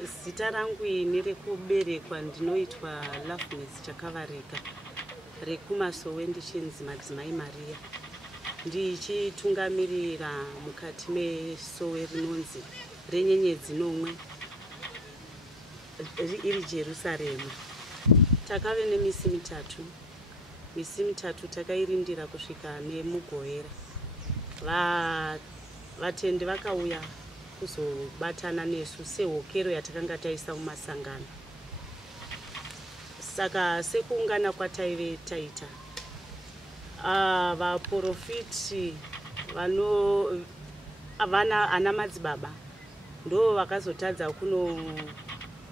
Zita rangu nerekuberekwa ndinoitwa Loveness Chakavareka rekuMasowe ndichinzi Madzimai Maria. Ndichitungamirira mukati mesowe rinonzi reNyenyedzi Nomwe iri Jerusarema. Takave nemisi mitatu. Misi mitatu takairindira kusvika nemugovera. Vatendi vakauya kuzobatana nesu sehokero yatakanga taisa mumasangano. Saka sekuungana kwataive taita, vaporofiti ana madzibaba ndo vakazotadza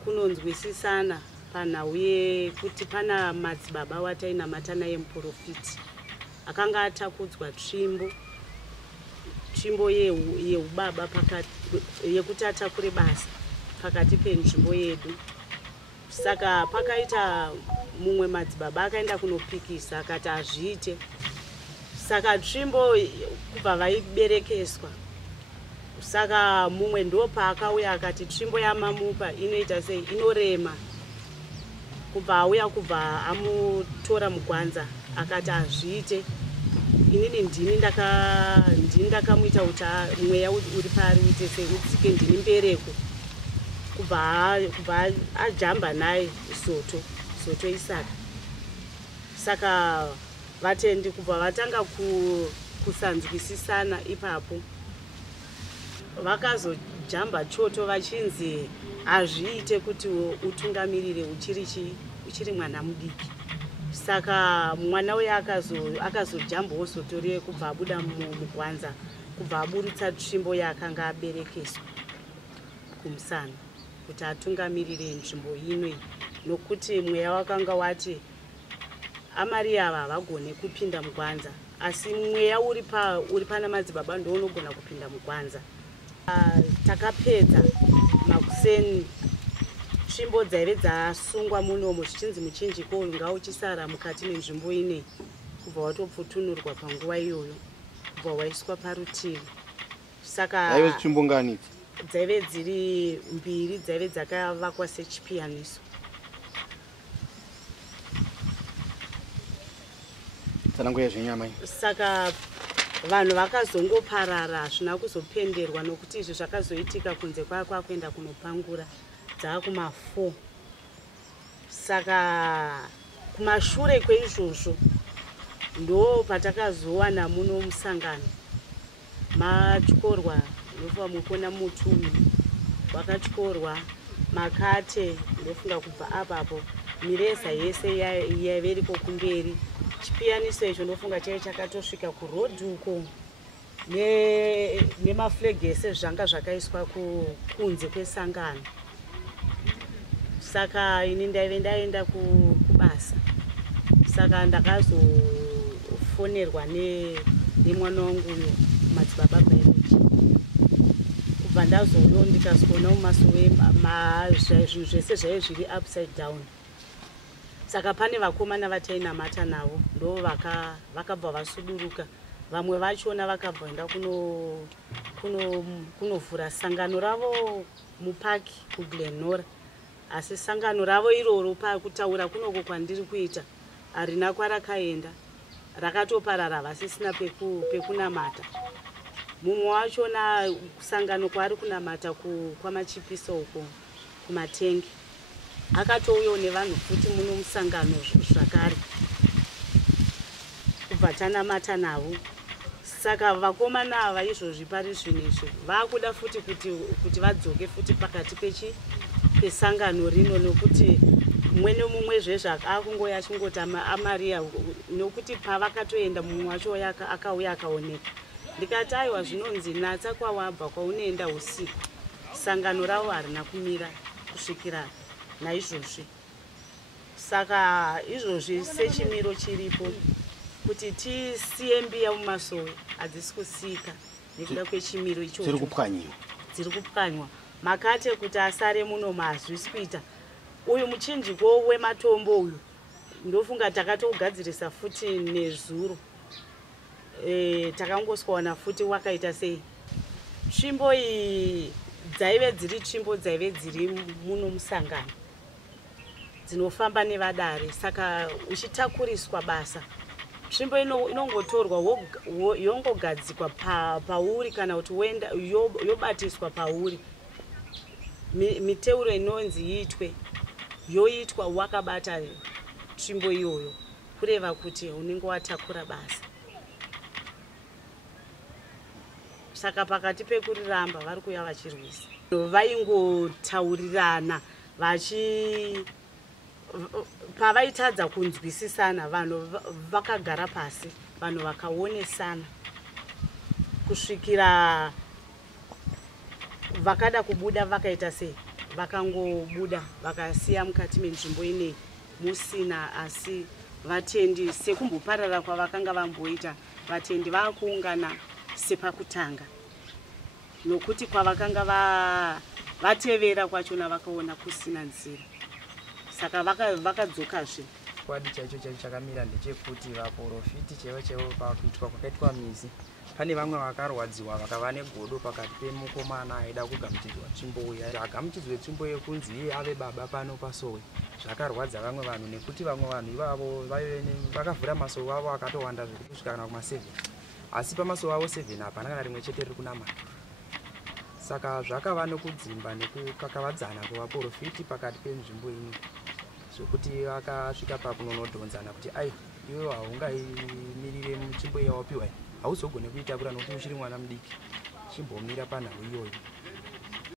kunonzwisisana panhau yekuti pana madzibaba watainamata naye muporofiti akanga atakudzwa tsvimbo yeubaba yekuti atakure basa pakati penzvimbo yedu. Saka pakaita mumwe madzibaba akaenda kunopikisa akati azviite. Saka tsvimbo kubva vaiberekeswa. Saka mumwe ndopa akauya akati tsvimbo yamamupa inoita sei, inorema. Kubva amutora mugwanza akati azviite. Inini ndini ndakamuita kuti mweya uri pari uite sei, udzike ndini mbereko. Kubva ajamba naye soto isaka. Saka vatendi kubva vatanga kusanzwisisana ipapo vakazojamba choto vachinzi azviite kuti utungamirire uchiri mwana mudiki. Saka mwana uya akazojambawo soto riye kubva abuda mugwanza, kubva aburutsa tsvimbo yakanga aberekeswa kumusana kuti atungamirire nzvimbo ino, nokuti mweya wakanga wati amari ava havagone kupinda mugwanza, asi mweya uri pana madzibaba ndounogona kupinda mugwanza. Takapedza makuseni tsvimbo dzaive dzasungwa munomo zvichinzi muchinjiko ngauchisara mukati menzvimbo inei, kubva watopfutunurwa panguva iyoyo, kubva waiswa parutivi. Saka dzaive tsvimbo ngani? Dzaive dziri mbiri, dzaive dzakavakwa sechipiyaniso. Saka vanhu vakazongoparara, hazvina kuzopenderwa nokuti izvi zvakazoitika kunze kwakuenda kunopangura dzakuma4. Saka kumashure kweizvozvo ndo patakazowana muno musangano matyorwa ndofunga mukona mutumi wakatyorwa makate, ndofunga kubva apapo mireza yese yaive iriko kumberi. Chipiyaniso icho ndofunga chaive chakatosvika kurodhi uko nemaflag ese zvanga zvakaiswa kunze kwesangano. Saka ini ndaive ndaenda kubasa. Saka ndakazofonerwa nemwana wangu uyo madzibaba biology. Kubva ndazoyo ndikazona mumasowe zvinhu zvese zvaive zviri upside down. Saka pane vakomana vatainamata navo ndo vakabva vasuduruka. Vamwe vachona vakabva vaenda kunovhura sangano ravo mupaki kuGlenora. Asi sangano ravo iroro pakutaura kunoko kwandiri kuita harina kwarakaenda, rakatoparara vasisina pekunamata. Mumwe wachona sangano kwaari kunamata kwamachipisa uko kumatengi akatouyawo nevanhu futi muno musangano zvakare, kubva tanamata navo. Saka vakomana ava izvozvi pari zvino izvi vakuda futi kuti vadzoke futi pakati pesangano rino, nokuti mumwe nemumwe zvezvo akungoya achingoti amariya, nokuti pavakatoenda mumwe wacho akauya akaoneka. Ndikati aiwa zvinonzi natsa kwawabva kwaunoenda usiku. Sangano ravo harina kumira kusvikira naizvozvi. Saka izvozvi sechimiro chiripo kuti tisiye mbiya mumasowe hadzisi kusika nekuda kwechimiro ichocho. Dziri kupwanywa. Makate kuti asare muno mazvisi kuita. Uyu muchinjiko wematombo uyu ndofunga takatogadzirisa futi nezuro. Takangoswana futi wakaita sei. Tsvimbo iyi dzaive dziri tsvimbo dzaive dziri muno musangano dzinofamba nevadare. Saka uchitakuriswa basa, tsvimbo inongotorwa yongogadzikwa pauri kana kuti yobatiswa pauri. Miteuro inonzi iitwe yoitwa wakabata tsvimbo iyoyo, kureva kuti unenge watakura basa. Saka pakati pekuriramba vari kuya vachirwisa, vaingotaurirana pavaitadza kunzwisisana, vanhu vakagara pasi, vanhu vakaonesana kusvikira vakada kubuda. Vakaita sei? Vakangobuda vakasiya mukati menzvimbo ineyi musina. Asi vatendi sekumboparara kwavakanga vamboita, vatendi vakuungana sepakutanga, nokuti kwavakanga vatevera kwachona vakaona kusina nzira, saka vakadzokazve. Kwadi chaicho chakamira ndechekuti vaporofiti chaivo pakuitwa kwakaitwa mizi, pane vamwe vakarwadziwa vakava negodo pakati pemukomana aida kugamuchidzwa tsvimbo uya. Agamuchidzwe tsvimbo yekunzi iye ave baba pano pasowe. Zvakarwadza vamwe vanhu, nekuti vamwe vanhu ivavo vakavhura masowe avo akatowanda zviri kusvika kana kuma7, asi pamasowe avo 7 hapana kana rimwe chete riri kunamata. Saka zvakava nokudzimba nekukakavadzana kwevaporofiti pakati penzvimbo ino, zvokuti vakasvika pakunonodhonzana kuti ai iwe haungaimirire mutsvimbo yawapiwa, hauzogone kuitakura nokuti uchiri mwana mudiki, chimbomira panhau iyoyo.